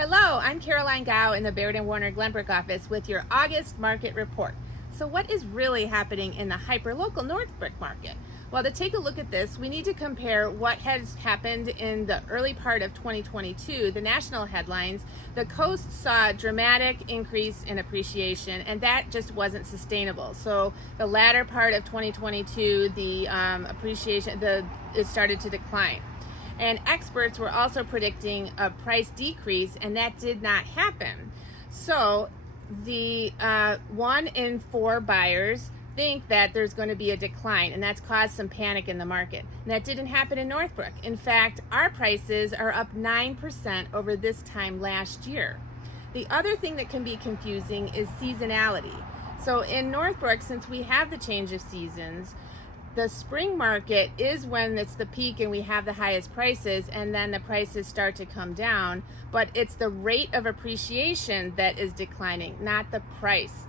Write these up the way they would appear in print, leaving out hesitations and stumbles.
Hello, I'm Caroline Gow in the Baird & Warner Glenbrook office with your August market report. So what is really happening in the hyper-local Northbrook market? Well, to take a look at this, we need to compare what has happened in the early part of 2022, the national headlines. The coast saw a dramatic increase in appreciation, and that just wasn't sustainable. So the latter part of 2022, the appreciation, it started to decline. And experts were also predicting a price decrease, and that did not happen. So the 1 in 4 buyers think that there's going to be a decline, and that's caused some panic in the market. And that didn't happen in Northbrook. In fact, our prices are up 9% over this time last year. The other thing that can be confusing is seasonality. So in Northbrook, since we have the change of seasons, the spring market is when it's the peak and we have the highest prices, and then the prices start to come down, but it's the rate of appreciation that is declining, not the price.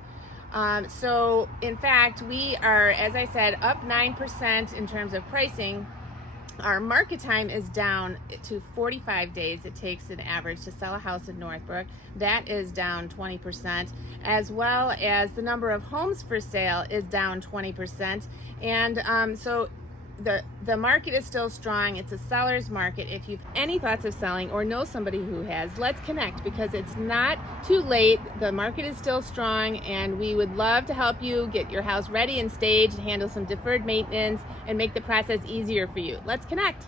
So in fact, we are, as I said, up 9% in terms of pricing. Our market time is down to 45 days it takes an average to sell a house in Northbrook. That is down 20%, as well as the number of homes for sale is down 20%. And so the market is still strong. It's a seller's market. If you've any thoughts of selling or know somebody who has, let's connect, because it's not too late. The market is still strong, and we would love to help you get your house ready and staged, handle some deferred maintenance, and make the process easier for you. Let's connect.